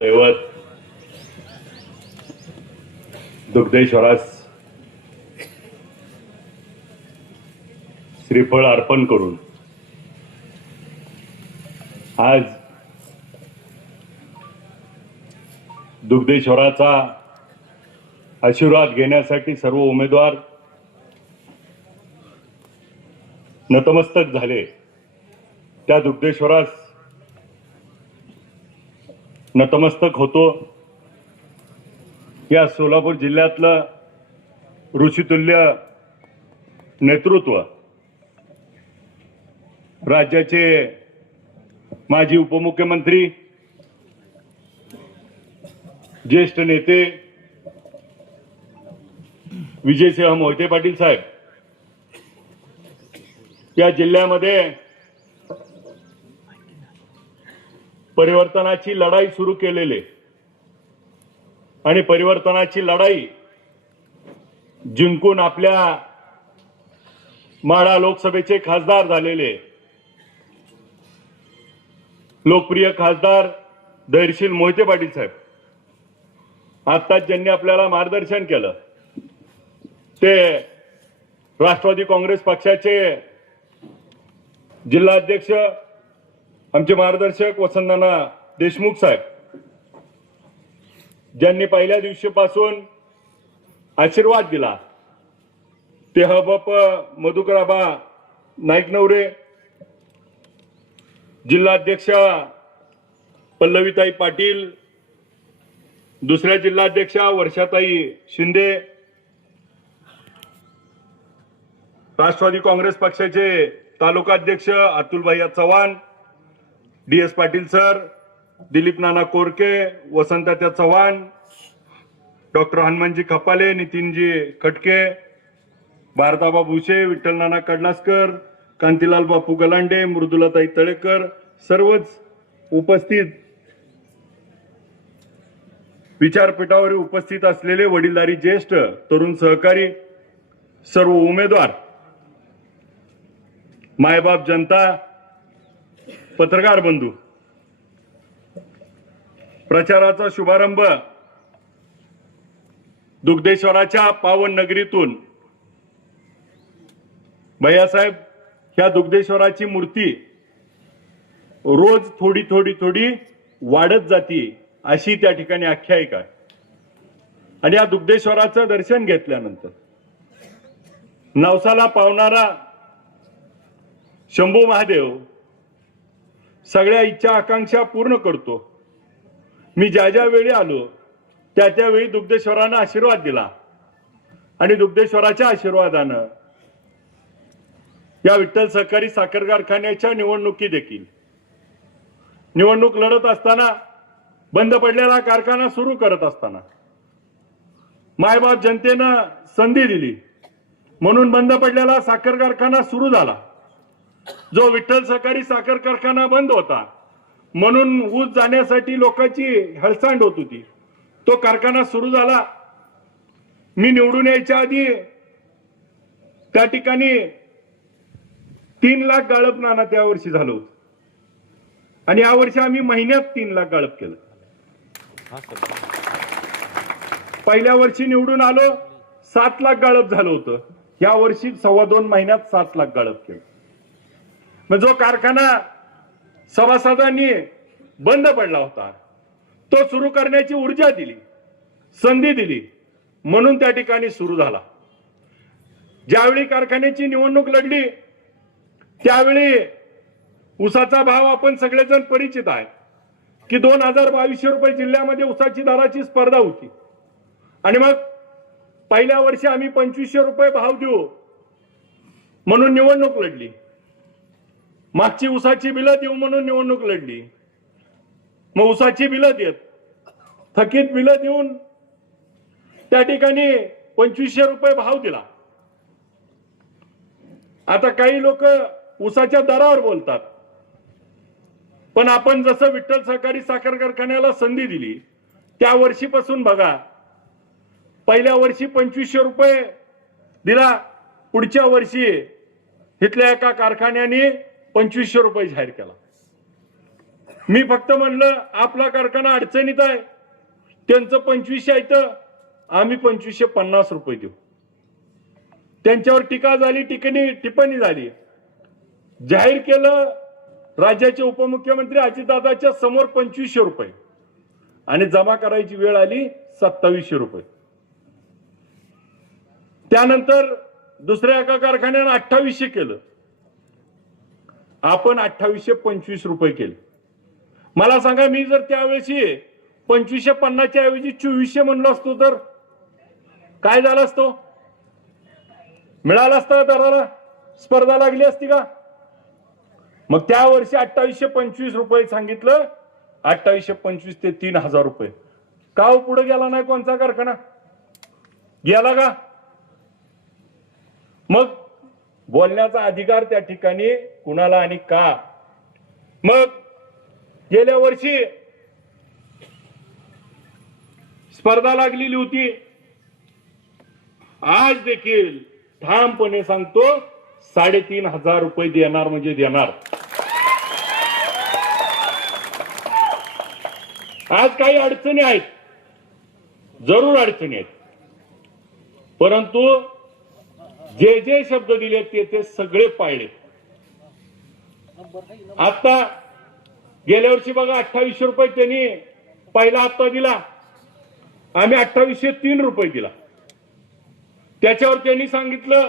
दैवत दुग्धेश्वरास श्रीफळ अर्पण करून आज दुग्धेश्वराचा आशीर्वाद घेण्यासाठी सर्व उमेदवार नतमस्तक झाले। त्या दुग्धेश्वरास नतमस्तक होतो। या सोलापूर जिल्ह्यातलं ऋषितुल्य नेतृत्व, राज्याचे माजी उपमुख्यमंत्री, ज्येष्ठ नेते विजयसिंह मोहिते पाटील साहेब या जिल्ह्यामध्ये परिवर्तनाची लढाई सुरू केलेले आणि परिवर्तनाची लढाई जिंकून आपल्या माढा लोकसभेचे खासदार झालेले लोकप्रिय खासदार धैर्यशील मोहिते पाटील साहेब आत्ताच ज्यांनी आपल्याला मार्गदर्शन केलं ते राष्ट्रवादी काँग्रेस पक्षाचे जिल्हाध्यक्ष आमचे मार्गदर्शक वसंतनाना देशमुख साहेब, ज्यांनी पहिल्या दिवशीपासून आशीर्वाद दिला ते हबप मधुकराबा नाईकनवरे, जिल्हाध्यक्ष पल्लवीताई पाटील, दुसऱ्या जिल्हाध्यक्षा वर्षाताई शिंदे, राष्ट्रवादी काँग्रेस पक्षाचे तालुकाध्यक्ष अतुलभाई चव्हाण, DS पाटील सर, दिलीप नाना कोरके, वसंतात्या चव्हाण, डॉक्टर हनुमानजी खपाले, नितीनजी खटके, भारताबा भुसे, विठ्ठल नाना कडलासकर, कांतीलाल बापू गलांडे, मृदुलाताई तळेकर, सर्वच उपस्थित विचारपीठावर उपस्थित असलेले वडीलधारी ज्येष्ठ तरुण सहकारी, सर्व उमेदवार, मायबाप जनता, पत्रकार बंधू, प्रचाराचा शुभारंभ दुग्धेश्वराच्या पावन नगरीतून भैयासाहेब, ह्या दुग्धेश्वराची मूर्ती रोज थोडी थोडी थोडी वाढत जाती अशी त्या ठिकाणी आख्यायिका आहे। आणि या दुग्धेश्वराचं दर्शन घेतल्यानंतर नवसाला पावणारा शंभू महादेव सगळ्या इच्छा आकांक्षा पूर्ण करतो। मी ज्या ज्या वेळी आलो त्या त्यावेळी दुग्धेश्वरानं आशीर्वाद दिला आणि दुग्धेश्वराच्या आशीर्वादानं या विठ्ठल सहकारी साखर कारखान्याच्या निवडणुकी देखील निवडणूक लढत असताना, बंद पडलेला कारखाना सुरू करत असताना मायबाप जनतेनं संधी दिली म्हणून बंद पडलेला साखर कारखाना सुरू झाला। जो विठ्ठल सहकारी साखर कारखाना बंद होता म्हणून ऊस जाण्यासाठी लोकांची हळसांड होत होती, तो कारखाना सुरू झाला। मी निवडून यायच्या आधी त्या ठिकाणी 3 लाख गाळप नाना त्या वर्षी झालं होतं आणि या वर्षी आम्ही महिन्यात 3 लाख गाळप केलं। पहिल्या वर्षी निवडून आलो 7 लाख गाळप झालं होतं, या वर्षी 2.25 महिन्यात 7 लाख गाळप केलं। मग जो कारखाना सभासदांनी बंद पडला होता तो सुरू करण्याची ऊर्जा दिली, संधी दिली म्हणून त्या ठिकाणी सुरू झाला। ज्यावेळी कारखान्याची निवडणूक लढली त्यावेळी ऊसाचा भाव आपण सगळेजण परिचित आहे की 2,022 रुपये जिल्ह्यामध्ये ऊसाची दराची स्पर्धा होती आणि मग पहिल्या वर्षी आम्ही 2,500 रुपये भाव देऊ म्हणून निवडणूक लढली, मागची ऊसाची बिलं देऊ म्हणून निवडणूक लढली। मग ऊसाची बिलं देत थकीत बिलं देऊन त्या ठिकाणी 2,500 रुपये भाव दिला। आता काही लोक ऊसाच्या दरावर बोलतात, पण आपण जसं विठ्ठल सहकारी साखर कारखान्याला संधी दिली त्या वर्षीपासून बघा, पहिल्या वर्षी 2,500 रुपये दिला, पुढच्या वर्षी इथल्या एका कारखान्याने 2,500 रुपये जाहीर केला। मी फक्त म्हणलं आपला कारखाना अडचणीत आहे, त्यांचं 2500 आहे तर आम्ही 2550 रुपये देऊ. त्यांच्यावर टीका झाली, टिप्पणी झाली. जाहीर केलं राज्याचे उपमुख्यमंत्री अजितदादाच्या समोर 2500 रुपये आणि जमा करायची वेळ आली 2700 रुपये. त्यानंतर दुसऱ्या एका कारखान्यानं 2800 केलं, आपण 2825 रुपये केले. मला सांगा, मी जर त्यावेळेस 2550 च्या ऐवजी 2400 म्हणलो असतो तर काय झालं असतो? मिळालं असतं दराला? स्पर्धा लागली असती का? मग त्या वर्षी 2825 रुपये सांगितलं, 2825 ते 3000 रुपये. का पुढे गेला नाही कोणता कारखाना? गेला का? मग बोलण्याचा अधिकार त्या ठिकाणी कुणाला आणि का? मग गेल्या वर्षी स्पर्धा लागलेली होती. आज देखील ठामपणे सांगतो, 3500 रुपये देणार म्हणजे देणार. आज काही अडचणी आहेत, जरूर अडचणी आहेत, परंतु जे जे शब्द दिले ते सगळे पाळले. आता गेल्या वर्षी बघा 2800 रुपये त्यांनी पहिला हप्ता दिला, आम्ही 2803 रुपये दिला. त्याच्यावर त्यांनी सांगितलं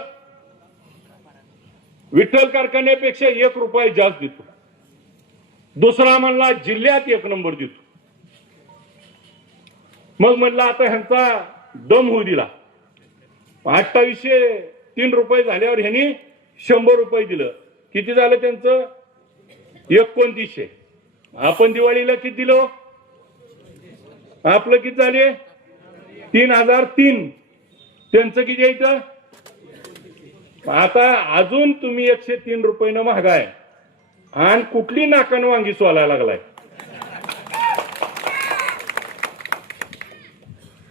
विठ्ठल कारखान्यापेक्षा 1 रुपया जास्त देतो. दुसरा म्हणला जिल्ह्यात 1 नंबर देतो. मग म्हणला आता ह्यांचा दम होऊ दिला. 2803 रुपये झाल्यावर ह्यांनी 100 रुपये दिलं. किती झालं त्यांचं? 2900. आपण दिवाळीला किती दिलो? आपलं किती झाले? 3003. त्यांचं किती यायचं? आता अजून तुम्ही 103 रुपयानं महागाय आणि कुठली नाकानं वांगी सोलायला लागलाय?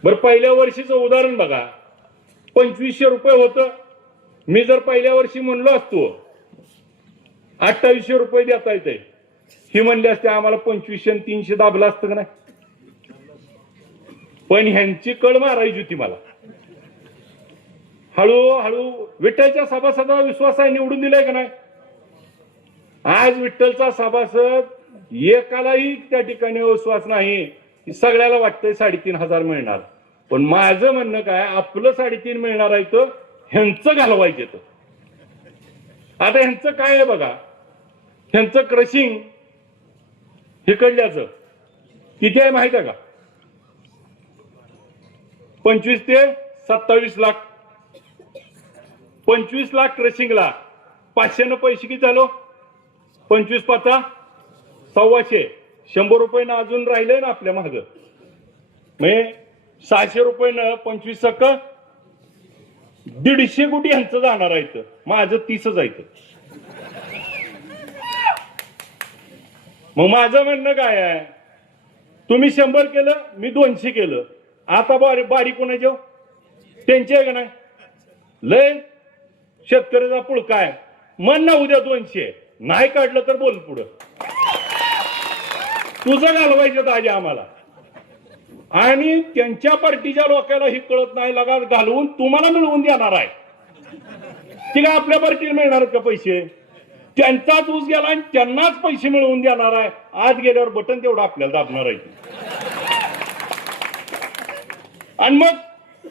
बरं, पहिल्या वर्षीचं उदाहरण बघा. 2500 रुपये होतं. मी जर पहिल्या वर्षी म्हणलो असतो 2800 रुपये देता येते, ही म्हणली असते आम्हाला 2500 आणि 300 दाबलं असतं का नाही? पण ह्यांची कळ मारायची होती मला. हळूहळू विठ्ठलच्या सभासदाला विश्वास आहे, निवडून दिलाय का नाही? आज विठ्ठलचा सभासद एकालाही त्या ठिकाणी विश्वास नाही. सगळ्याला वाटतंय 3500 मिळणार. पण माझं म्हणणं काय, आपलं 3.5 मिळणार आहे तर ह्यांचं घालवायचं. तर आता ह्यांचं काय आहे बघा, ह्यांचं क्रशिंग इकडल्याचं किती आहे माहित आहे का? 25 ते 27 लाख. 25 लाख क्रशिंगला. 500 न पैसे किती झालो? 25 पाचा 125. 100 रुपये अजून राहिले ना आपल्या माग. म्हणजे 600 रुपये 25 सक 150 कोटी ह्यांचं जाणार आहे. माझं 30 जायचं. मग माझं म्हणणं काय आहे, तुम्ही 100 केलं, मी 200 केलं. आता बारी कोणाच्या? त्यांची आहे का नाही? लय शेतकऱ्याचा पुळका आहे. मन ना उद्या 200 नाही काढलं तर बोल पुढं. तुझं घालवायचं आजी आम्हाला. आणि त्यांच्या पार्टीच्या लोकांना ही कळत नाही, लगा घालवून तुम्हाला मिळवून देणार आहे. ती काय आपल्या पार्टीला मिळणार का पैसे? त्यांचाच ऊस गेला आणि त्यांनाच पैसे मिळवून देणार आहे. आज गेल्यावर बटन तेवढं आपल्याला दाबणार आहे. आणि मग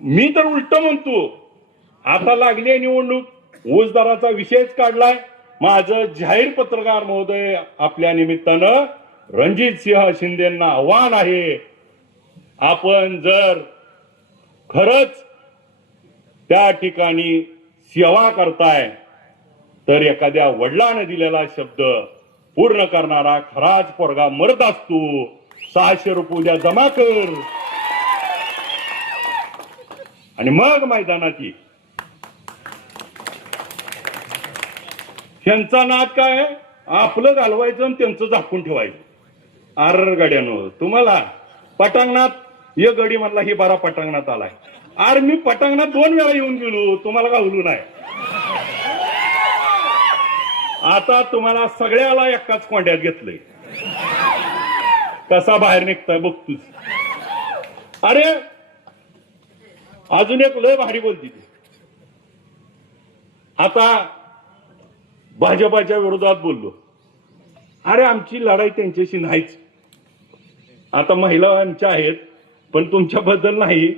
मी तर उलट म्हणतो, आता लागली निवडणूक, ऊस दराचा विषयच काढलाय. माझं जाहीर पत्रकार महोदय आपल्या निमित्तानं रणजित सिंह शिंदेंना आव्हान आहे, आपण जर खरंच त्या ठिकाणी सेवा करताय तर एखाद्या वडिलांना दिलेला शब्द पूर्ण करणारा खराच पोरगा मरत असतो. 600 रुपये उद्या जमा कर आणि मग मैदानात ये. त्यांचा नाद काय? आपलं घालवायचं आणि त्यांचं झाकून ठेवायचं. आर गाड्यानो, तुम्हाला पटांगणात एक गडी म्हणला ही बारा पटांगणात आलाय. आर मी पटांगणात 2 वेळा येऊन गेलो, तुम्हाला गावलो नाही. आता तुम्हाला सगळ्याला एकाच कोंड्यात घेतलंय. कसा बाहेर निघताय बघतोच. अरे अजून एक लय भारी बोलती ती. आता भाजपाच्या विरोधात बोललो. अरे आमची लढाई त्यांच्याशी नाहीच. आता महिला आमच्या आहेत पण तुमच्याबद्दल नाही.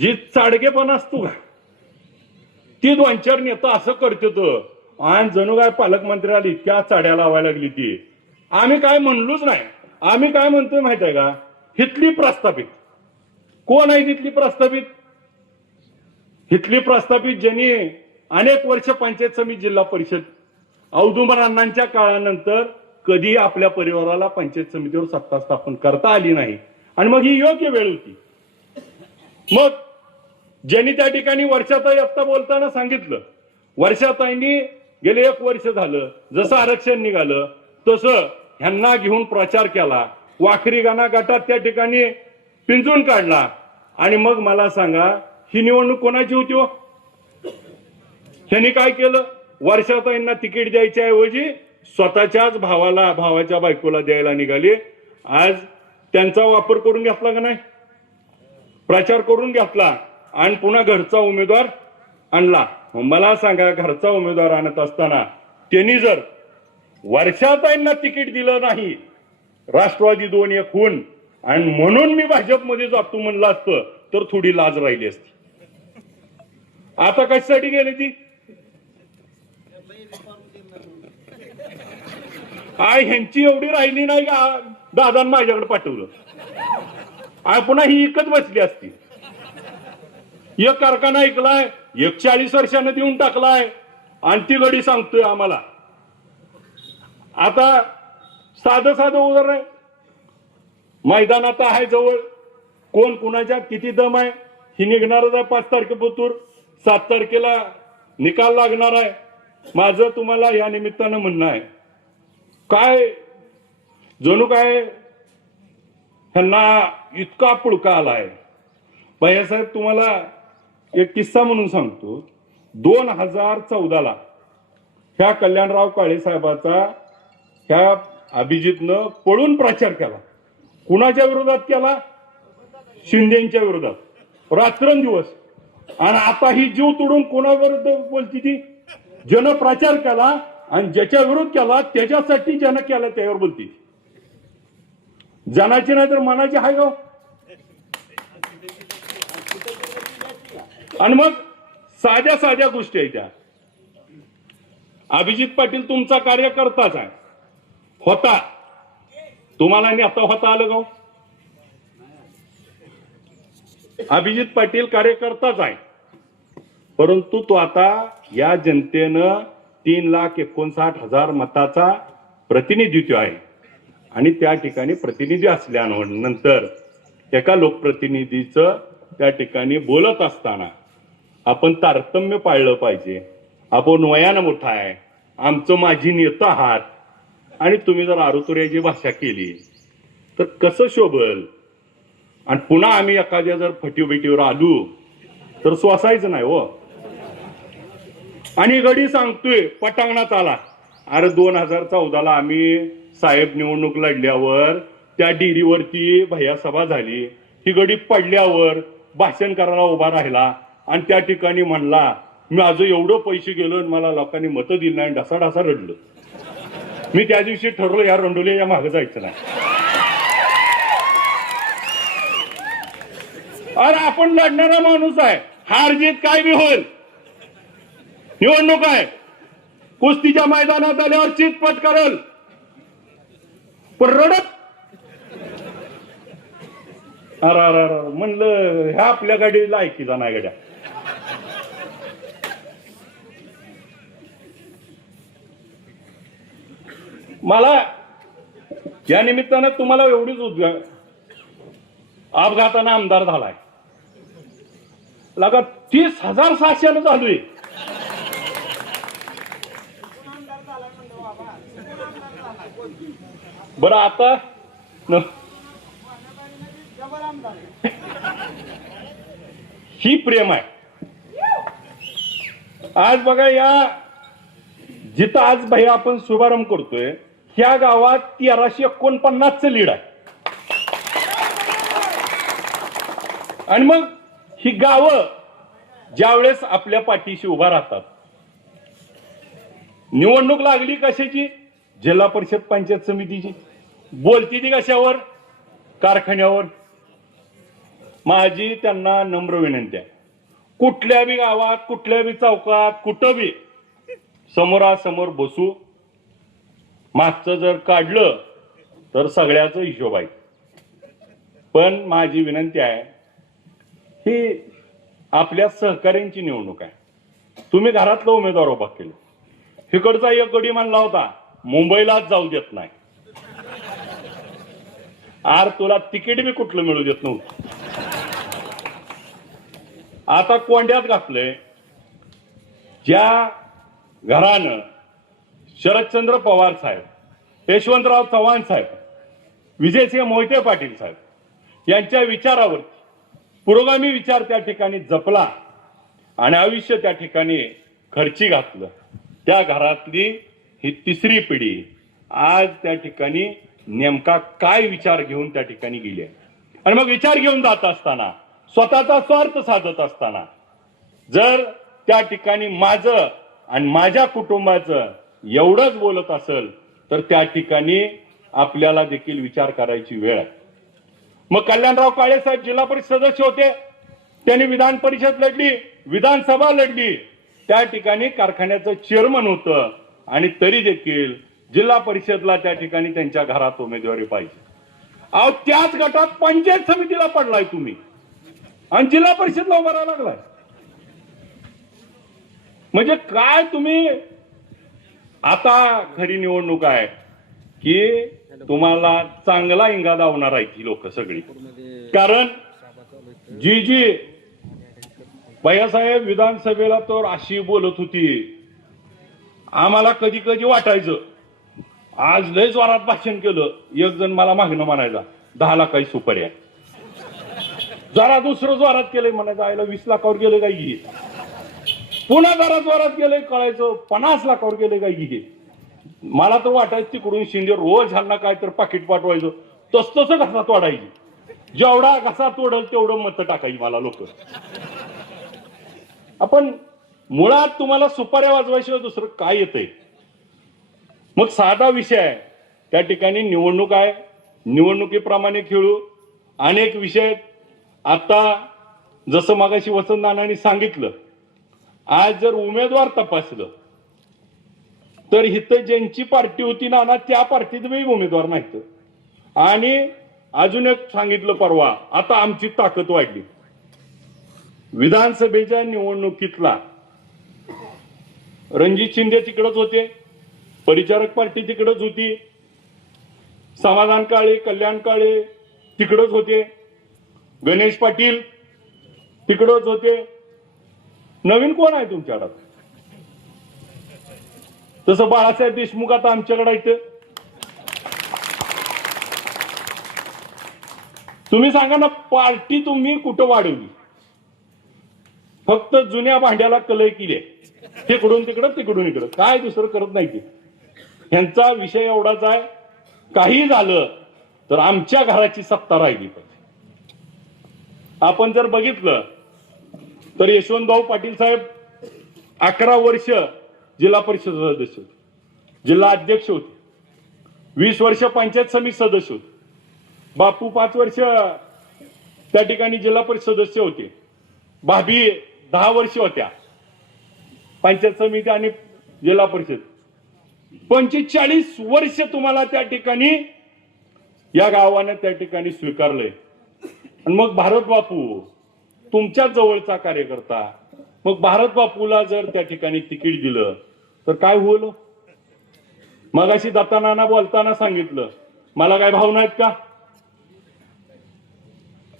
जी चाडगेपणा असतो का ती दोन चार नेता असं करते तर आणि जणू काय पालकमंत्री आली त्या चाड्या लावायला लागली ती. आम्ही काय म्हणलोच नाही. आम्ही काय म्हणतोय माहित आहे का, हितली प्रस्थापित कोण आहे? तिथली प्रस्थापित हितली प्रस्थापित ज्यांनी अनेक वर्ष पंचायत समिती जिल्हा परिषद औदुंबर अण्णांच्या काळानंतर कधी आपल्या परिवाराला पंचायत समितीवर सत्ता स्थापन करता आली नाही. आणि मग ही योग्य वेळ होती. मग ज्यांनी त्या ठिकाणी वर्षाताई आत्ता बोलताना सांगितलं, वर्षाताईंनी गेले 1 वर्ष झालं जसं आरक्षण निघालं तसं ह्यांना घेऊन प्रचार केला. वाखरी गाणा गटात त्या ठिकाणी पिंजून काढला. आणि मग मला सांगा ही निवडणूक कोणाची होती हो? ह्यांनी काय केलं? वर्षाताईंना तिकीट द्यायच्या ऐवजी स्वतःच्याच भावाच्या बायकोला द्यायला निघाले. आज त्यांचा वापर करून घेतला का नाही? प्रचार करून घेतला आणि पुन्हा घरचा उमेदवार आणला. मला सांगा घरचा उमेदवार आणत असताना त्यांनी जर वर्षाताईंना तिकीट दिलं नाही, राष्ट्रवादी 2-1 होऊन आणि म्हणून मी भाजपमध्ये जातो म्हणलं असतं तर थोडी लाज राहिली असती. आता कशासाठी गेली ती? ह्यांची एवढी राहिली नाही का दादांनी माझ्याकडे पाठवलं. पुन्हा ही इकत बसली असती. एक कारखाना ऐकलाय 40 वर्षानं देऊन टाकलाय आणि ती गडी सांगतोय आम्हाला. आता साधं उदाहरण आहे. मैदान आता आहे जवळ. कोण कुणाच्या किती दम आहे ही निघणारच आहे. 5 तारखेपासून 7 तारखेला निकाल लागणार आहे. माझं तुम्हाला या निमित्तानं म्हणणं आहे, काय जणू काय ह्यांना इतका पुळका आलाय. भैयासाहेब तुम्हाला एक किस्सा म्हणून सांगतो. 2014ला ह्या कल्याणराव काळे साहेबाचा ह्या अभिजितनं पळून प्रचार केला. कुणाच्या विरोधात केला? शिंदेच्या विरोधात रात्रंदिवस. आणि आता ही जीव तोडून कोणाविरुद्ध बोलती ती? ज्यानं प्रचार केला आणि ज्याच्या विरोध केला त्याच्यासाठी ज्यानं केला त्यावर बोलती. जनाची नाही तर मनाची हाय गाव. आणि मग साध्या गोष्टी आहेत त्या. अभिजित पाटील तुमचा कार्यकर्ताच आहे होता. तुम्हाला नेता होता आलं गाव? अभिजित पाटील कार्यकर्ताच आहे. परंतु तो आता या जनतेनं 3,59,000 मताचा प्रतिनिधित्व आहे. आणि त्या ठिकाणी प्रतिनिधी असल्यानंतर एका लोकप्रतिनिधीचं त्या ठिकाणी बोलत असताना आपण तारतम्य पाळलं पाहिजे. आपण वयानं मोठा आहे, आमचं माझी नेता आहात आणि तुम्ही जर आरुतुर्याची भाषा केली तर कसं शोभल? आणि पुन्हा आम्ही एखाद्या जर फटीवबिटीवर आलो तर सोसायचं नाही हो. आणि गडी सांगतोय पटांगणात आला. अरे 2014ला आम्ही साहेब निवडणूक लढल्यावर त्या डेअरीवरती भैया सभा झाली. ही गडी पडल्यावर भाषण करायला उभा राहिला आणि त्या ठिकाणी म्हणला माझं एवढं पैसे गेलो आणि मला लोकांनी मतं दिली नाही. ढसाढसा रडलं. मी त्या दिवशी ठरवलं या रंडोलीच्या मागे जायचं नाही. अरे आपण लढणारा माणूस आहे. हार जीत काय बी होईल. निवडणूक आहे. कुस्तीच्या मैदानात आल्यावर चितपट करल पण रडत. अरे म्हणलं ह्या आपल्या गाडीला ऐकीचा नाही गाड्या. मला या निमित्तानं तुम्हाला एवढीच अपघातानं आमदार झालाय. लगा 30,600 चालू आहे. बरं आता ही प्रेम आहे. आज बघा या जिथं आज भैया आपण शुभारंभ करतोय ह्या गावात 1349चं लीड आहे. आणि मग ही गावं ज्यावेळेस आपल्या पाठीशी उभा राहतात, निवडणूक लागली कशाची? जिल्हा परिषद पंचायत समितीची. बोलती ती कशावर? कारखान्यावर. माझी त्यांना नम्र विनंती आहे, कुठल्या बी गावात, कुठल्या बी चौकात, कुठं बी समोरासमोर बसू. मागचं जर काढलं तर सगळ्याचा हिशोब आहे. पण माझी विनंती आहे, ही आपल्या सहकार्यांची निवडणूक आहे. तुम्ही घरातला उमेदवार उभा केला, इकडचा एक गडी मानला होता मुंबईलाच जाऊ देत नाही, आर तुला तिकीट बी कुठलं मिळू देत नव्हतं. आता कोंड्यात घातलंय. ज्या घरानं शरदचंद्र पवार साहेब, यशवंतराव चव्हाण साहेब, विजयसिंह मोहिते पाटील साहेब यांच्या विचारावरती पुरोगामी विचार त्या ठिकाणी जपला आणि आयुष्य त्या ठिकाणी खर्ची घातलं, त्या घरातली ही तिसरी पिढी आज त्या ठिकाणी नेमका काय विचार घेऊन त्या ठिकाणी गेली आहे. आणि मग विचार घेऊन जात असताना, स्वतःचा स्वार्थ साधत असताना, जर त्या ठिकाणी माझं आणि माझ्या कुटुंबाचं एवढंच बोलत असेल तर त्या ठिकाणी आपल्याला देखील विचार करायची वेळ आहे. मग कल्याणराव काळे साहेब जिल्हा परिषद सदस्य होते, त्यांनी विधान परिषद लढली, विधानसभा लढली, त्या ठिकाणी कारखान्याचं चेअरमन होतं आणि तरी देखील जिल्हा परिषदला त्या ठिकाणी त्यांच्या घरात उमेदवारी पाहिजे. अहो त्याच गटात पंचायत समितीला पडलाय तुम्ही आणि जिल्हा परिषदला उभा राहायला लागलाय. म्हणजे काय तुम्ही? आता खरी निवडणूक आहे की तुम्हाला चांगला इंगा दावणार आहेत ही लोक सगळी. कारण जी भैयासाहेब विधानसभेला तर अशी बोलत होती, आम्हाला कधी कधी वाटायचं आज लय जोरात भाषण केलं. एक जण मला मागणं म्हणायचा 10 लाखाची सुपारी आहे, जरा दुसरं जोरात केलंय म्हणायचं आईला 20 लाखावर गेलं काय घे, पुन्हा जरा जोरात गेलंय कळायचं 50 लाखावर गेलं काय घे. मला तर वाटायचं तिकडून शिंदे रोज ह्यांना काय तर पाकिट पाठवायचं, तसं घसा तोडायची, जेवढा घसा तोडल तेवढं मत टाकायची मला लोक. आपण मुळात तुम्हाला सुपाऱ्या वाजवायशिवाय दुसरं काय येतंय? मग साधा विषय आहे, त्या ठिकाणी निवडणूक आहे, निवडणुकीप्रमाणे खेळू. अनेक विषय आता जसं मगाशी वसंत नानांनी सांगितलं, आज जर उमेदवार तपासलं तर इथं ज्यांची पार्टी होती ना त्या पार्टीत बी उमेदवार नाहीत. आणि अजून एक सांगितलं परवा, आता आमची ताकद वाढली. विधानसभेच्या निवडणुकीतला रणजित शिंदे तिकडच होते, परिचारक पार्टी तिकडच होती, समाधान काळे, कल्याण काळे तिकडच होते, गणेश पाटील तिकडच होते. नवीन कोण आहे तुमच्याकडे? तसं बाळासाहेब देशमुख आता आमच्याकडे येतं. तुम्ही सांगा ना, पार्टी तुम्ही कुठं वाढवली? फक्त जुन्या भांड्याला कलई केली, तिकडून तिकडं तिकडून इकडं, काय दुसरं करत नाही ते. ह्यांचा विषय एवढाच आहे, काही झालं तर आमच्या घराची सत्ता राहिली पाहिजे. आपण जर बघितलं तर यशवंतभाऊ पाटील साहेब 11 वर्ष जिल्हा परिषद सदस्य होते, जिल्हा अध्यक्ष होते, 20 वर्ष पंचायत समिती सदस्य होते. बापू 5 वर्ष त्या ठिकाणी जिल्हा परिषद सदस्य होते. भाभी 10 वर्ष होत्या पंचायत समिती आणि जिल्हा परिषद. 45 वर्ष तुम्हाला त्या ठिकाणी या गावाने त्या ठिकाणी स्वीकारलंय. आणि मग भारत बापू तुमच्या जवळचा कार्यकर्ता, मग भारत बापूला जर त्या ठिकाणी तिकीट दिलं तर काय होईल? मगाशी दत्तानाना बोलताना सांगितलं, मला काय भाव नाहीत का?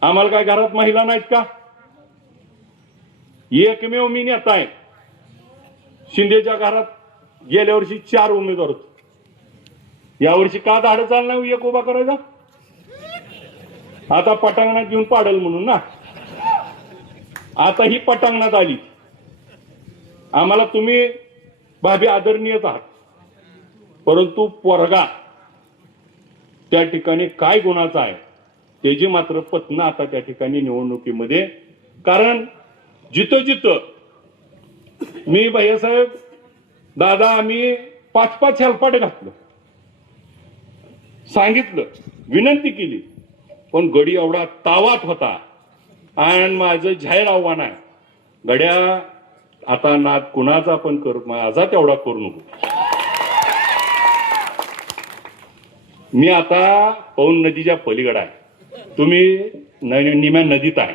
आम्हाला काय घरात महिला नाहीत का? एकमेव मी नेता आहे. शिंदेच्या घरात गेल्या वर्षी 4 उमेदवार होते, यावर्षी का धाडं चालणार नाही एक उभा करायचा? आता पटांगणात घेऊन पाडल म्हणून ना. आता ही पटांगणात आली. आम्हाला तुम्ही भाभी आदरणीयच आहात. परंतु पोरगा त्या ठिकाणी काय गुणाचा आहे त्याची मात्र पत्न आता त्या ठिकाणी निवडणुकीमध्ये, कारण जिथं जिथं मी भैयासाहेब दादा आम्ही 5-5 हेलपाटे घातलं, सांगितलं, विनंती केली, पण गडी एवढा तावात होता. आणि माझं जाहीर आव्हान आहे, गड्या आता नाद कुणाचा पण करू, माझा तेवढा करू नको. मी आता पौन नदीच्या पलीकडे आहे, तुम्ही निम्या नदीत आहे,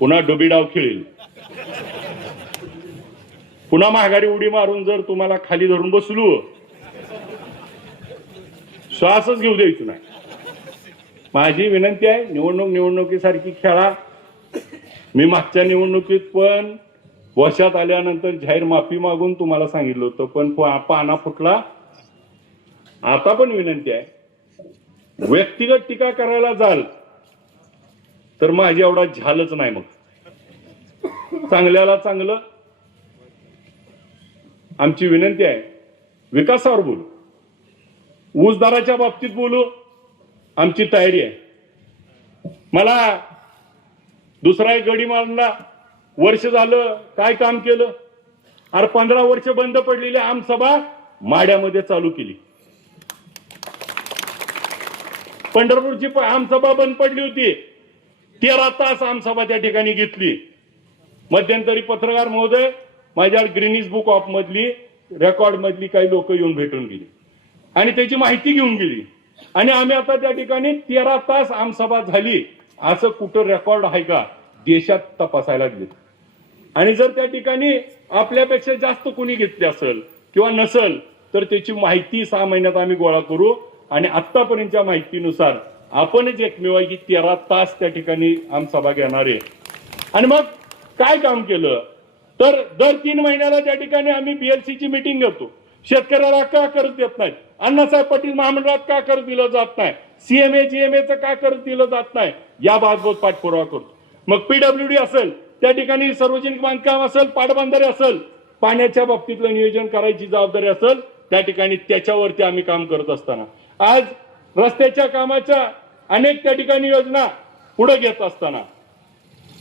पुन्हा डोबी डाव खेळेल, पुन्हा महागाडी उडी मारून जर तुम्हाला खाली धरून बसलो, श्वासच घेऊ द्यायचं नाही. माझी विनंती आहे, निवडणुकीसारखी खेळा. मी मागच्या निवडणुकीत पण वर्षात आल्यानंतर जाहीर माफी मागून तुम्हाला सांगितलं होतं, पण पाना फुटला. आता पण विनंती आहे, व्यक्तिगत टीका करायला जाल तर माझी एवढा झालच नाही. मग चांगल्याला चांगलं. आमची विनंती आहे, विकासावर बोलू, ऊस दराच्या बाबतीत बोलू, आमची तयारी आहे. मला दुसरा एक गडी मारला, वर्ष झालं काय काम केलं, अरे 15 वर्ष बंद पडलेली आमसभा माड्यामध्ये चालू केली. पंढरपूरची आमसभा बंद पडली होती, 13 तास आमसभा त्या ठिकाणी घेतली. मध्यंतरी पत्रकार महोदय माझ्या ग्रीनिस बुक ऑफ मधली रेकॉर्ड मधली काही लोक येऊन भेटून गेली आणि त्याची माहिती घेऊन गेली. आणि आम्ही आता त्या ठिकाणी 13 तास आमसभा झाली असं कुठं रेकॉर्ड आहे का देशात तपासायला लागले. आणि जर त्या ठिकाणी आपल्यापेक्षा जास्त कोणी घेतली असेल किंवा नसेल तर त्याची माहिती 6 महिन्यात आम्ही गोळा करू. आणि आतापर्यंतच्या माहितीनुसार आपणच एकमेव आहे की 13 तास त्या ठिकाणी आमसभा घेणार आहे. आणि मग काय काम केलं तर दर 3 महिन्याला त्या ठिकाणी आम्ही बीएलसीची मीटिंग घेतो. शेतकऱ्याला का कर्ज देत नाहीत, अण्णासाहेब पाटील महामंडळात का कर्ज दिलं जात नाही, सीएमए जीएमएचं का कर्ज दिलं जात नाही, या बाबत पाठपुरावा करतो. मग पीडब्ल्यूडी असेल, त्या ठिकाणी सार्वजनिक बांधकाम असेल, पाटबंधारे असेल, पाण्याच्या बाबतीतलं नियोजन करायची जबाबदारी असेल, त्या ठिकाणी त्याच्यावरती आम्ही काम करत असताना आज रस्त्याच्या कामाच्या अनेक त्या ठिकाणी योजना पुढे घेत असताना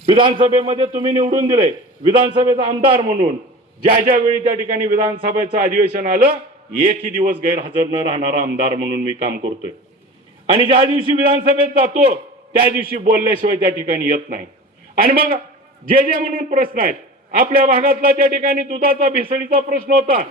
विधानसभेमध्ये तुम्ही निवडून दिले, विधानसभेचा आमदार म्हणून ज्या वेळी त्या ठिकाणी विधानसभेचं अधिवेशन आलं, एकही दिवस गैरहजर न राहणारा आमदार म्हणून मी काम करतोय. आणि ज्या दिवशी विधानसभेत जातो त्या दिवशी बोलल्याशिवाय त्या ठिकाणी येत नाही. आणि मग जे म्हणून प्रश्न आहेत, आपल्या भागातला त्या ठिकाणी दुधाचा भेसळीचा प्रश्न होता,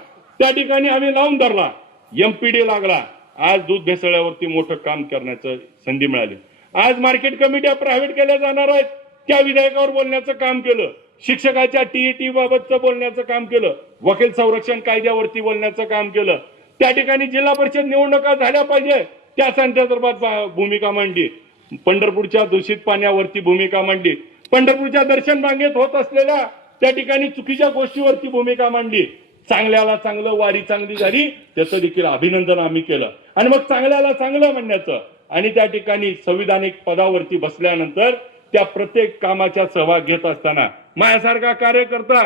त्या ठिकाणी आम्ही लावून धरला, एमपीडी लागला. आज दूध भेसळ्यावरती मोठं काम करण्याचं संधी मिळाली. आज मार्केट कमिट्या प्रायव्हेट केल्या जाणार आहेत, त्या विधेयकावर बोलण्याचं काम केलं. शिक्षकाच्या टीईटी बाबतचं बोलण्याचं काम केलं. वकील संरक्षण कायद्यावरती बोलण्याचं काम केलं. त्या ठिकाणी जिल्हा परिषद निवडणुका झाल्या पाहिजे त्या संदर्भात भूमिका मांडली. पंढरपूरच्या दूषित पाण्यावरती भूमिका मांडली. पंढरपूरच्या दर्शन रांगेत होत असलेल्या त्या ठिकाणी चुकीच्या गोष्टीवरती भूमिका मांडली. चांगल्याला चांगलं, वारी चांगली झाली, त्याचं देखील अभिनंदन आम्ही केलं. आणि मग चांगल्याला चांगलं म्हणण्याचं आणि त्या ठिकाणी संविधानिक पदावरती बसल्यानंतर त्या प्रत्येक कामाच्या सहभाग घेत असताना माझ्यासारखा कार्यकर्ता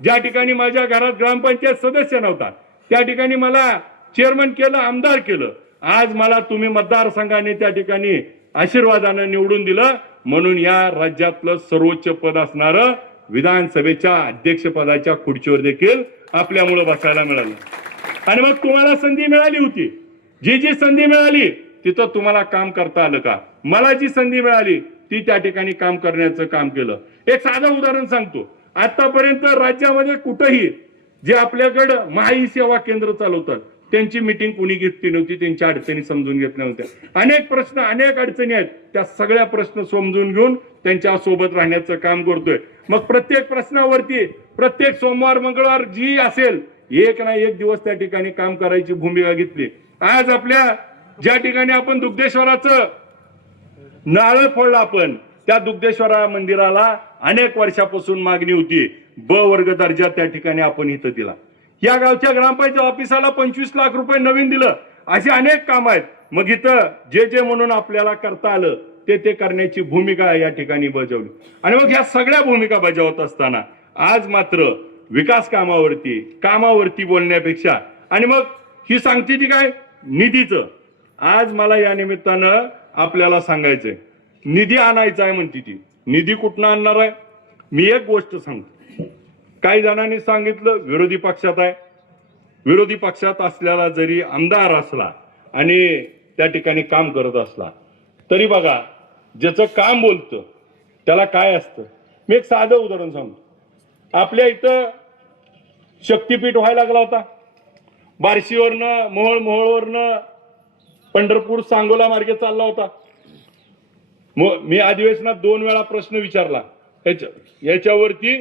ज्या ठिकाणी माझ्या घरात ग्रामपंचायत सदस्य नव्हता त्या ठिकाणी मला चेअरमन केलं, आमदार केलं. आज मला तुम्ही मतदारसंघाने त्या ठिकाणी आशीर्वादानं निवडून दिलं, म्हणून या राज्यातलं सर्वोच्च पद असणारं विधानसभेच्या अध्यक्षपदाच्या खुर्चीवर देखील आपल्यामुळे बसायला मिळालं. आणि मग तुम्हाला संधी मिळाली होती, जी संधी मिळाली तिथं तुम्हाला काम करता आलं का? मला जी संधी मिळाली ती त्या ठिकाणी काम करण्याचं काम केलं. एक साधं उदाहरण सांगतो. आतापर्यंत राज्यामध्ये कुठेही जे आपल्याकडं महाई सेवा केंद्र चालवतात त्यांची मीटिंग कुणी घेतली नव्हती, त्यांच्या अडचणी समजून घेतल्या नव्हत्या. अनेक प्रश्न, अनेक अडचणी आहेत, त्या सगळ्या प्रश्न समजून घेऊन त्यांच्या सोबत राहण्याचं काम करतोय. मग प्रत्येक प्रश्नावरती प्रत्येक सोमवार मंगळवार जी असेल एक ना एक दिवस त्या ठिकाणी काम करायची भूमिका घेतली. आज आपल्या ज्या ठिकाणी आपण दुग्धेश्वराचं नारळ फोडला, आपण त्या दुग्धेश्वरा मंदिराला अनेक वर्षापासून मागणी होती, ब वर्ग दर्जा त्या ठिकाणी आपण इथं दिला. या गावच्या ग्रामपंचायत ऑफिसाला 25 लाख रुपये नवीन दिलं. अशी अनेक काम आहेत. मग इथं जे म्हणून आपल्याला करता आलं ते करण्याची भूमिका या ठिकाणी बजावली. आणि मग या सगळ्या भूमिका बजावत असताना आज मात्र विकास कामावरती बोलण्यापेक्षा आणि मग ही सांगते ती काय निधीचं. आज मला या निमित्तानं आपल्याला सांगायचंय, निधी आणायचा आहे म्हणते ती. निधी कुठनं आणणार आहे? मी एक गोष्ट सांगतो. काही जणांनी सांगितलं विरोधी पक्षात आहे. विरोधी पक्षात असलेला जरी आमदार असला आणि त्या ठिकाणी काम करत असला तरी बघा, ज्याचं काम बोलतं त्याला काय असतं. मी एक साधं उदाहरण सांगतो. आपल्या इथं शक्तीपीठ व्हायला लागला होता. बार्शीवरनं मोहोळवरनं पंढरपूर सांगोला मार्गे चालला होता. मी अधिवेशनात 2 वेळा प्रश्न विचारला याच्यावरती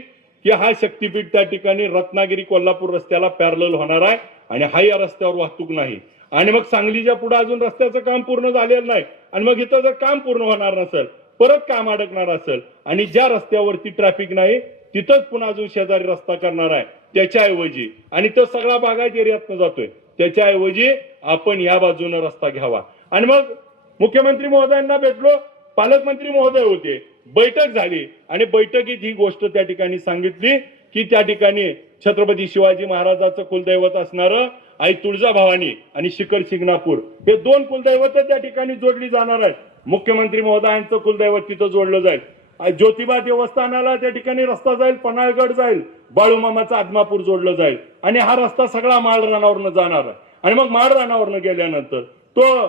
की हा शक्तीपीठ त्या ठिकाणी रत्नागिरी कोल्हापूर रस्त्याला पॅरलल होणार आहे आणि हा या रस्त्यावर वाहतूक नाही. आणि मग सांगलीच्या पुढे अजून रस्त्याचं काम पूर्ण झालेलं नाही आणि मग इथं जर काम पूर्ण होणार नसेल, परत काम अडकणार असेल आणि ज्या रस्त्यावरती ट्रॅफिक नाही तिथंच पुन्हा अजून शेजारी रस्ता करणार आहे, त्याच्याऐवजी आणि तो सगळा बागायत एरियातनं जातोय, त्याच्याऐवजी आपण या बाजूने रस्ता घ्यावा. आणि मग मुख्यमंत्री महोदयांना भेटलो, पालकमंत्री महोदय होते, बैठक झाली आणि बैठकीत ही गोष्ट त्या ठिकाणी सांगितली की त्या ठिकाणी छत्रपती शिवाजी महाराजाचं कुलदैवत असणारं आई तुळजाभवानी आणि शिखर शिंगणापूर हे 2 कुलदैवत त्या ठिकाणी जोडली जाणार आहेत. मुख्यमंत्री महोदयांचं कुलदैवत तिथं जोडलं जाईल. ज्योतिबा देवस्थानाला त्या ठिकाणी रस्ता जाईल, पन्हाळगड जाईल, बाळूमामाचं आदमापूर जोडलं जाईल आणि हा रस्ता सगळा माळरानावरनं जाणार आहे. आणि मग माळरानावरनं गेल्यानंतर तो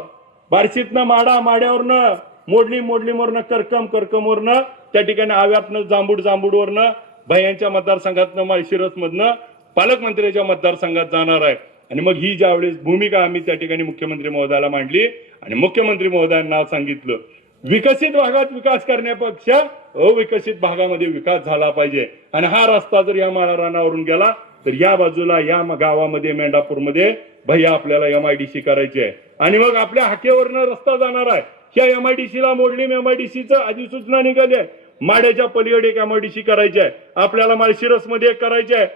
बार्शीतनं माड्यावरनं मोडलीमोरनं करकमवरनं त्या ठिकाणी आव्यातनं जांबूडवरनं भैयांच्या मतदारसंघातनं माळशिरस मधनं पालकमंत्र्याच्या मतदारसंघात जाणार आहे. आणि मग ही ज्यावेळेस भूमिका आम्ही त्या ठिकाणी मुख्यमंत्री महोदयाला मांडली आणि मुख्यमंत्री महोदयांना सांगितलं विकसित भागात विकास करण्यापेक्षा अविकसित भागामध्ये विकास झाला पाहिजे. आणि हा रस्ता जर या माळरानावरून गेला तर या बाजूला या गावामध्ये मेंढापूरमध्ये भैया आपल्याला MIDC करायची आहे आणि मग आपल्या हाकेवरनं रस्ता जाणार आहे. ह्या MIDCला मोडलीम MIDCचं अधिसूचना निघाली आहे. माड्याच्या पलीकडे एक MIDC करायची आहे, आपल्याला माळशिरस मध्ये एक करायची आहे,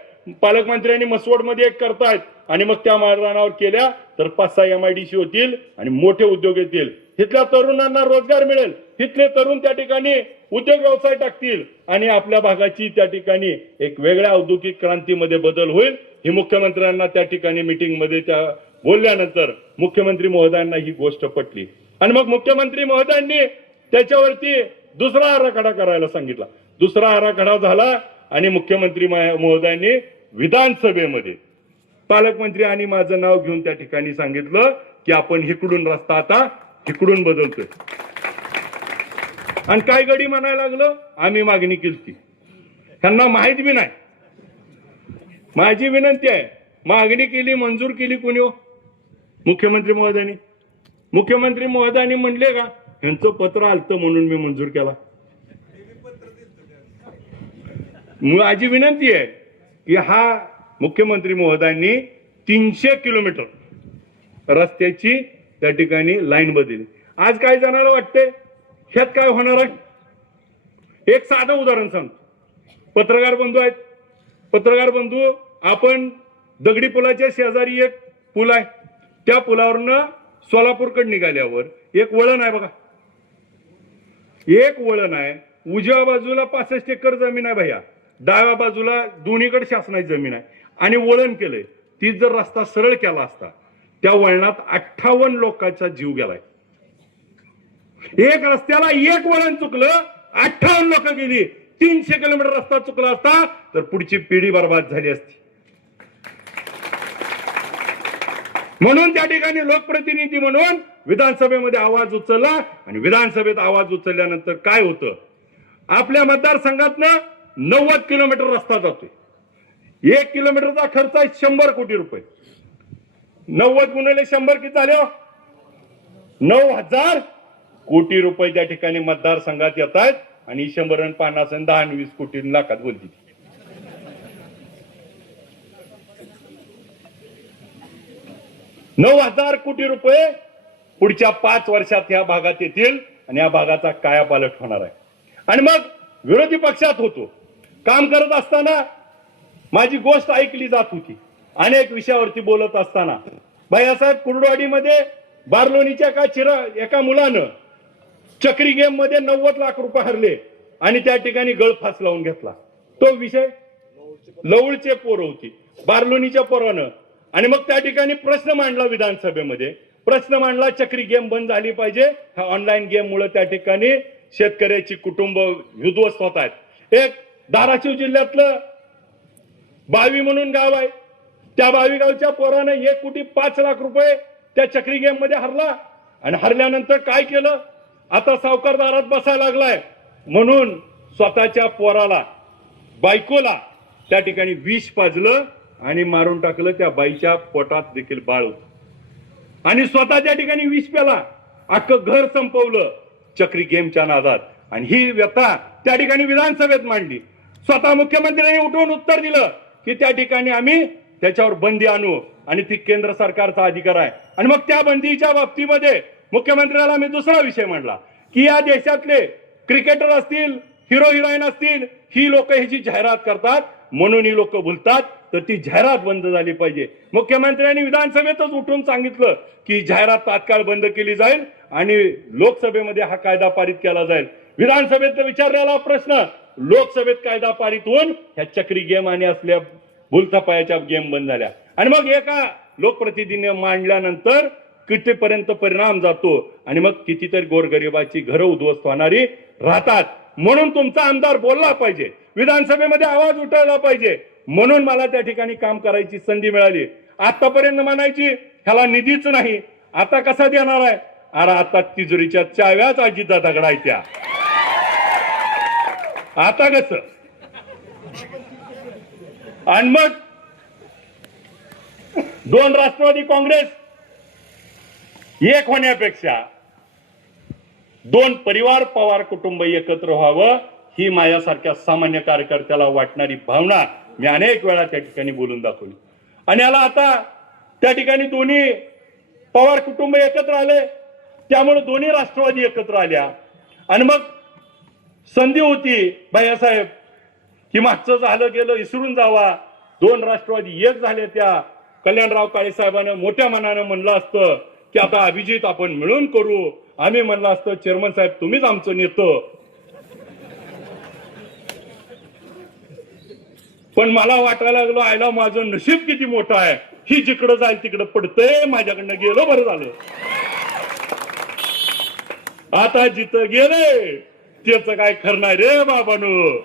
पालकमंत्र्यांनी मसवडमध्ये एक करतायत आणि मग त्या माळरानावर केल्या तर 5-6 MIDC होतील आणि मोठे उद्योग येतील. इथल्या तरुणांना रोजगार मिळेल, इथले तरुण त्या ठिकाणी उद्योग व्यवसाय टाकतील आणि आपल्या भागाची त्या ठिकाणी एक वेगळ्या औद्योगिक क्रांतीमध्ये बदल होईल. ही मुख्यमंत्र्यांना त्या ठिकाणी मीटिंग मध्ये त्या बोलल्यानंतर मुख्यमंत्री महोदयांना ही गोष्ट पटली आणि मग मुख्यमंत्री महोदयांनी त्याच्यावरती दुसरा आराखडा करायला सांगितला. दुसरा आराखडा झाला आणि मुख्यमंत्री महोदयांनी विधानसभेमध्ये पालकमंत्री आणि माझं नाव घेऊन त्या ठिकाणी सांगितलं की आपण हिकडून रस्ता आता हिकडून बदलतोय. आणि काय गडी म्हणायला लागलं, आम्ही मागणी केली, त्यांना माहित बी नाही. माझी विनंती आहे, मागणी केली, मंजूर केली कोणी हो? मुख्यमंत्री महोदयांनी. मुख्यमंत्री महोदयांनी म्हणले का यांचं पत्र आलतं म्हणून मी मंजूर केला? माझी विनंती आहे की हा मुख्यमंत्री महोदयांनी 300 किलोमीटर रस्त्याची त्या ठिकाणी लाईन बदलली. आज काय जणांना वाटतंय ह्यात काय होणार आहे? एक साधं उदाहरण सांगतो. पत्रकार बंधू आहेत, पत्रकार बंधू, आपण दगडी पुलाच्या शेजारी एक पूल आहे, त्या पुलावरनं सोलापूरकडे निघाल्यावर एक वळण आहे बघा, एक वळण आहे. उजव्या बाजूला 65 एकर जमीन आहे भैया, डाव्या बाजूला दोन्हीकडे शासनाची जमीन आहे आणि वळण केलंय. ती जर रस्ता सरळ केला असता त्या वळणात 58 लोकांचा जीव गेलाय. एक रस्त्याला एक वळण चुकलं, 58 लोक गेली. 300 किलोमीटर रस्ता चुकला असता तर पुढची पिढी बर्बाद झाली असती. म्हणून त्या ठिकाणी लोकप्रतिनिधी म्हणून विधानसभेमध्ये आवाज उचलला आणि विधानसभेत आवाज उचलल्यानंतर काय होतं, आपल्या मतदारसंघातनं 90 किलोमीटर रस्ता जातोय. 1 किलोमीटरचा खर्च आहे 100 कोटी रुपये. 90 गुणिले 100 किती झाले? 9,000 कोटी रुपये त्या ठिकाणी मतदारसंघात येत आहेत आणि 100 आणि 50 आणि 10 आणि 20 कोटी लाखात बोलतील. $9,000 कोटी रुपये पुढच्या 5 वर्षात या भागात येतील आणि या भागाचा कायापालट होणार आहे. आणि मग विरोधी पक्षात होतो, काम करत असताना माझी गोष्ट ऐकली जात होती. अनेक विषयावरती बोलत असताना भैयासाहेब कुर्डवाडीमध्ये बारलोणीच्या एका मुलानं चक्री गेम मध्ये 90 लाख रुपये हरले आणि त्या ठिकाणी गळफास लावून घेतला. तो विषय लवळचे पोरं होती, बारलोणीच्या पोरानं आणि मग त्या ठिकाणी प्रश्न मांडला विधानसभेमध्ये, प्रश्न मांडला चक्री गेम बंद झाली पाहिजे, ह्या ऑनलाईन गेम मुळे त्या ठिकाणी शेतकऱ्याची कुटुंब उद्ध्वस्त होत आहेत. एक धाराशिव जिल्ह्यातलं बावी म्हणून गाव आहे, त्या बावी गावच्या पोराने 1,05,00,000 रुपये त्या चक्री गेम मध्ये हरला आणि हरल्यानंतर काय केलं, आता सावकार दारात बसायला लागलाय म्हणून स्वतःच्या पोराला बायकोला त्या ठिकाणी विष पाजलं आणि मारून टाकलं. त्या बाईच्या पोटात देखील बाळ होतं आणि स्वतः त्या ठिकाणी विष प्याला, अख्खं घर संपवलं चक्री गेमच्या नादात. आणि ही व्यथा त्या ठिकाणी विधानसभेत मांडली. स्वतः मुख्यमंत्र्यांनी उठवून उत्तर दिलं की त्या ठिकाणी आम्ही त्याच्यावर बंदी आणू आणि ती केंद्र सरकारचा अधिकार आहे. आणि मग त्या बंदीच्या बाबतीमध्ये मुख्यमंत्र्याला मी दुसरा विषय मांडला की या देशातले क्रिकेटर असतील, हिरो हिरोईन असतील, ही लोक ह्याची जाहिरात करतात म्हणून ही लोक भुलतात, तर ती जाहिरात बंद झाली पाहिजे. मुख्यमंत्र्यांनी विधानसभेतच उठून सांगितलं की जाहिरात तात्काळ बंद केली जाईल आणि लोकसभेमध्ये हा कायदा पारित केला जाईल. विधानसभेत विचारलेला प्रश्न लोकसभेत कायदा पारित होऊन ह्या चक्री गेम आणि असल्या भूलथापायाच्या गेम बंद झाल्या. आणि मग एका लोकप्रतिनिधीने मांडल्यानंतर कितीपर्यंत परिणाम जातो आणि मग कितीतरी गोरगरिबाची घरं उद्ध्वस्त होणारी राहतात. म्हणून तुमचा आमदार बोलला पाहिजे, विधानसभेमध्ये आवाज उठवला पाहिजे. म्हणून मला त्या ठिकाणी काम करायची संधी मिळाली. आतापर्यंत म्हणायची ह्याला निधीच नाही, आता कसा देणार आहे, अरे आता तिजोरीच्या चाव्याच आजीचा दगडायच्या, आता कसं. आणि मग दोन राष्ट्रवादी काँग्रेस एक होण्यापेक्षा दोन परिवार पवार कुटुंब एकत्र व्हावं ही माझ्यासारख्या सामान्य कार्यकर्त्याला वाटणारी भावना मी अनेक वेळा त्या ठिकाणी बोलून दाखवली. आणि याला आता त्या ठिकाणी दोन्ही पवार कुटुंब एकत्र आले, त्यामुळे दोन्ही राष्ट्रवादी एकत्र आल्या. आणि मग संधी होती भैयासाहेब की मागचं झालं गेलं विसरून जावा, दोन राष्ट्रवादी एक झाले. त्या कल्याणराव काळे साहेबांना मोठ्या मनानं म्हणलं असतं की आता अभिजित आपण मिळून करू, आम्ही म्हणलं असतं चेअरमन साहेब तुम्हीच आमचं नेतं. पण मला वाटायला लागलो आयला माझं नशीब किती मोठं आहे, ही जिकडं जाईल तिकडं पडतंय, माझ्याकडनं गेलो बरं झालं. आता जिथं गेले त्याच काय खरं नाही रे बाबांनो.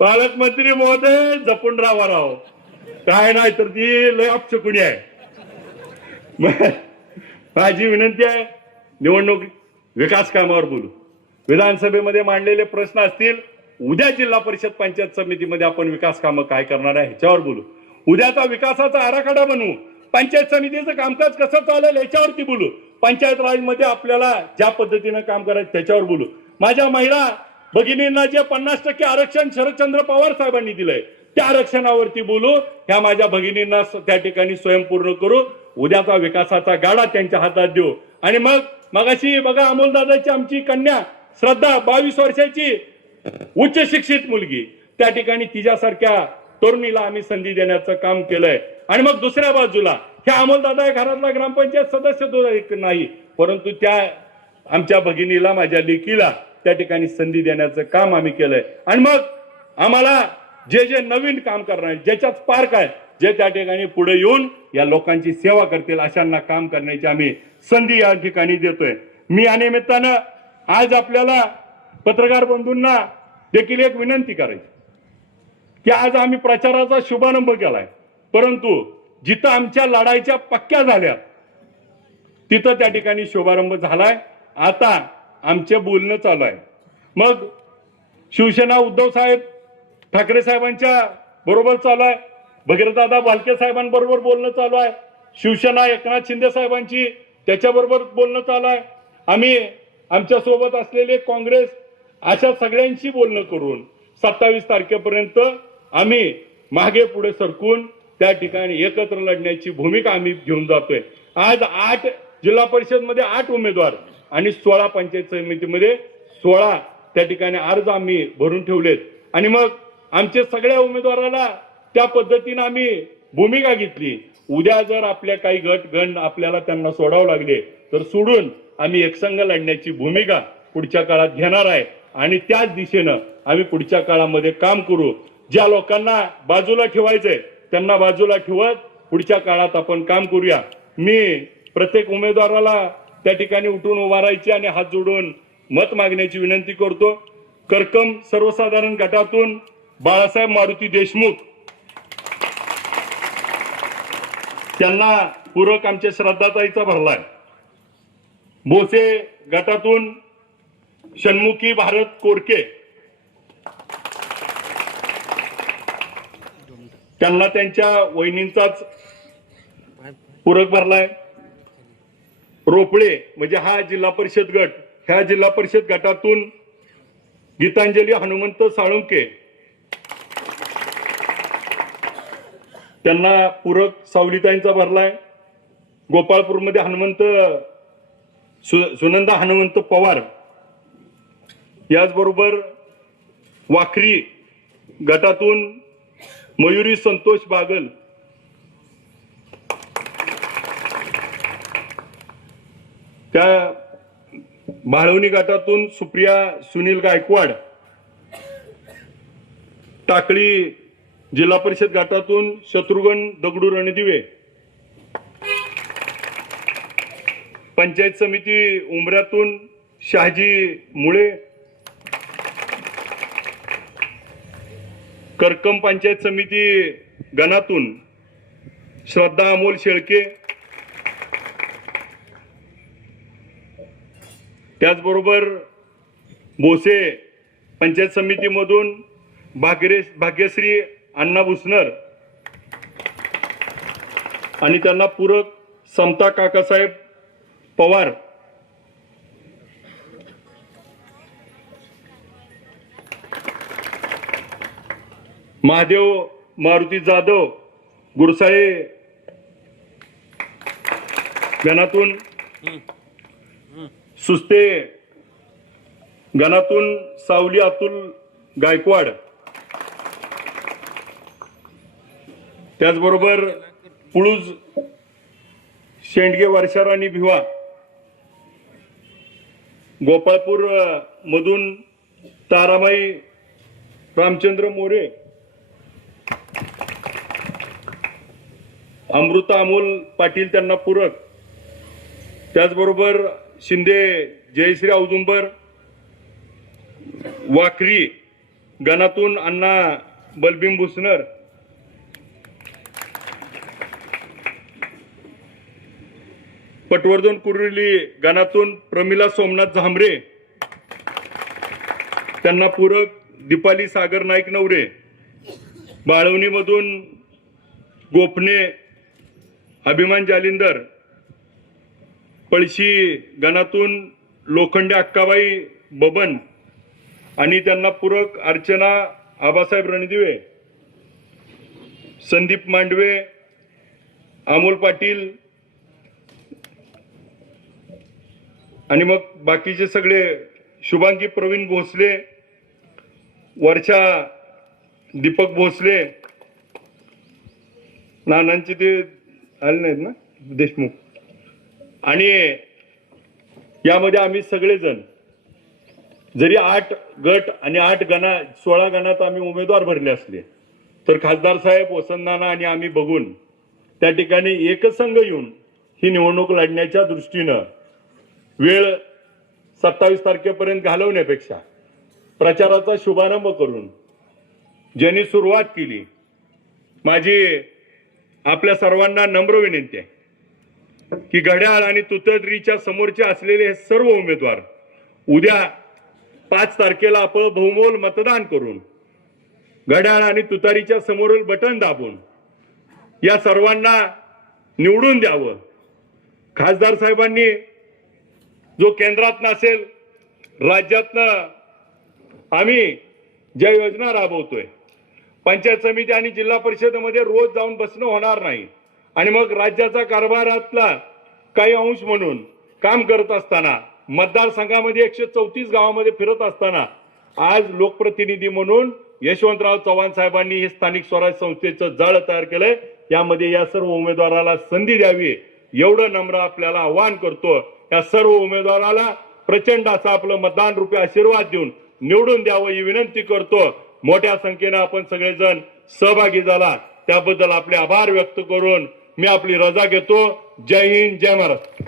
पालकमंत्री महोदय जपून राहा राव, काय नाही तर ती लय अपशकुनी आहे. माझी विनंती आहे निवडणूक विकास कामावर बोलू, विधानसभेमध्ये मांडलेले प्रश्न असतील, उद्या जिल्हा परिषद पंचायत समितीमध्ये आपण विकास कामं काय करणार आहे ह्याच्यावर बोलू, उद्याचा विकासाचा आराखडा बनवू, पंचायत समितीचं कामकाज कसं चालेल याच्यावरती बोलू, पंचायत राज मध्ये आपल्याला ज्या पद्धतीनं काम करायचं त्याच्यावर बोलू. माझ्या महिला भगिनींना जे 50% आरक्षण शरदचंद्र पवार साहेबांनी दिलंय त्या आरक्षणावरती बोलू. ह्या माझ्या भगिनींना त्या ठिकाणी स्वयंपूर्ण करू, उद्याचा विकासाचा गाडा त्यांच्या हातात देऊ. आणि मग मगाशी बघा अमोलदादाची आमची कन्या श्रद्धा 22 वर्षाची उच्च शिक्षित मुलगी, त्या ठिकाणी तिच्यासारख्या तरुणीला आम्ही संधी देण्याचं काम केलंय. आणि मग दुसऱ्या बाजूला ह्या अमोलदादा घरातला ग्रामपंचायत सदस्य नाही, परंतु त्या आमच्या भगिनीला माझ्या लेकीला त्या ठिकाणी संधी देण्याचं काम आम्ही केलंय. आणि मग आम्हाला जे जे नवीन काम करणार ज्याच्यात स्पार्क आहे, जे त्या ठिकाणी पुढे येऊन या लोकांची सेवा करतील अशांना काम करण्याची आम्ही संधी या ठिकाणी देतोय. मी या निमित्तानं आज आपल्याला पत्रकार बंधूंना देखील एक विनंती करायची की आज आम्ही प्रचाराचा शुभारंभ केलाय, परंतु जिथं आमच्या लढाईच्या पक्क्या झाल्या तिथं त्या ठिकाणी शुभारंभ झालाय. आता आमचे बोलणं चालू आहे. मग शिवसेना उद्धव साहेब ठाकरे साहेबांच्या बरोबर चालू आहे, भगीरथदादा बालके साहेबांबरोबर बोलणं चालू आहे, शिवसेना एकनाथ शिंदे साहेबांची त्याच्याबरोबर बोलणं चालू आहे. आम्ही आमच्या सोबत असलेले काँग्रेस अशा सगळ्यांशी बोलणं करून 27 तारखेपर्यंत आम्ही मागे पुढे सरकून त्या ठिकाणी एकत्र लढण्याची भूमिका आम्ही घेऊन जातोय. आज 8 जिल्हा परिषद मध्ये 8 उमेदवार आणि 16 पंचायत समितीमध्ये 16 त्या ठिकाणी अर्ज आम्ही भरून ठेवलेत. आणि मग आमच्या सगळ्या उमेदवाराला त्या पद्धतीने आम्ही भूमिका घेतली. उद्या जर आपल्या काही गण आपल्याला त्यांना सोडावं लागले तर सोडून आम्ही एकसंघ लढण्याची भूमिका पुढच्या काळात घेणार आहे आणि त्याच दिशेनं आम्ही पुढच्या काळामध्ये काम करू. ज्या लोकांना बाजूला ठेवायचंय त्यांना बाजूला ठेवत पुढच्या काळात आपण काम करूया. मी प्रत्येक उमेदवाराला त्या ठिकाणी उठून उभा राहायची आणि हात जोडून मत मागण्याची विनंती करतो. करकम सर्वसाधारण गटातून बाळासाहेब मारुती देशमुख, त्यांना पूरक आमच्या श्रद्धाताईचा भरलाय. बोसे गटातून षण्मुखी भारत कोरके, त्यांना त्यांच्या वहिनींचाच पूरक भरलाय. रोपळे म्हणजे हा जिल्हा परिषद गट, ह्या जिल्हा परिषद गटातून गीतांजली हनुमंत साळुंके, त्यांना पूरक सावलीताईंचा भरलाय. गोपाळपूरमध्ये सुनंदा हनुमंत पवार, याचबरोबर वाखरी गटातून मयुरी संतोष बागल, त्या बाळवणी गटातून सुप्रिया सुनील गायकवाड, टाकळी जिल्हा परिषद गटातून शत्रुघ्न दगडू रणदिवे, पंचायत समिती उमऱ्यातून शहाजी मुळे, करकम पंचायत समिती गणातून श्रद्धा अमोल शेळके, त्याचबरोबर बोसे पंचायत समितीमधून भाग्यश्री अण्णा भुसनर आणि त्यांना पूरक समता काकासाहेब पवार, महादेव मारुती जाधव गुरसाळे गणातून, सुस्ते गणातून सावली अतुल गायकवाड, त्याचबरोबर पुळूज शेंडगे वर्षाराणी भिवा, गोपाळपूर मधून तारामाई रामचंद्र मोरे, अमृता अमोल पाटील त्यांना पूरक, त्याचबरोबर शिंदे जयश्री औदुंबर, वाखरी गणातून अण्णा बलबीम भुसनर, पटवर्धन कुर्ली गणातून प्रमिला सोमनाथ झांबरे, त्यांना पूरक दीपाली सागर नाईक नवरे, बाळवणीमधून गोपने अभिमान जालिंदर, पळशी गणातून लोखंडे अक्काबाई बबन आणि त्यांना पूरक अर्चना आबासाहेब रणदिवे, संदीप मांडवे, अमोल पाटील आणि मग बाकीचे सगळे शुभांगी प्रवीण भोसले, वर्षा दीपक भोसले, नानांचे ते आले नाहीत ना देशमुख, आणि यामध्ये आम्ही सगळेजण जरी 8 गट आणि 8 गणा 16 गणात आम्ही उमेदवार भरले असले तर खासदार साहेब, वसंत नाना आणि आम्ही बघून त्या ठिकाणी एकसंघ येऊन ही निवडणूक लढण्याच्या दृष्टीनं वेळ 27 तारखेपर्यंत घालवण्यापेक्षा प्रचाराचा शुभारंभ करून ज्यांनी सुरुवात केली, माझी आपल्या सर्वांना नम्र विनंती आहे की घड्याळ आणि तुतडीच्या समोरचे असलेले हे सर्व उमेदवार उद्या 5 तारखेला आपण बहुमोल मतदान करून घड्याळ आणि तुतारीच्या समोरील बटन दाबून या सर्वांना निवडून द्यावं. खासदार साहेबांनी जो केंद्रात नसेल, राज्यातनं आम्ही ज्या योजना राबवतोय, पंचायत समिती आणि जिल्हा परिषदेमध्ये रोज जाऊन बसणं होणार नाही आणि मग राज्याचा कारभारातला काही अंश म्हणून काम करत असताना, मतदारसंघामध्ये 134 गावामध्ये फिरत असताना आज लोकप्रतिनिधी म्हणून यशवंतराव चव्हाण साहेबांनी हे स्थानिक स्वराज्य संस्थेचं जाळं तयार केलंय. यामध्ये या सर्व उमेदवाराला संधी द्यावी एवढं नम्र आपल्याला आवाहन करतो. या सर्व उमेदवाराला प्रचंड असा आपलं मतदान रूपी आशीर्वाद देऊन निवडून द्यावं ही विनंती करतो. मोठ्या संख्येने आपण सगळेजण सहभागी झाला त्याबद्दल आपले आभार व्यक्त करून मी आपली रजा घेतो. जय हिंद, जय महाराष्ट्र.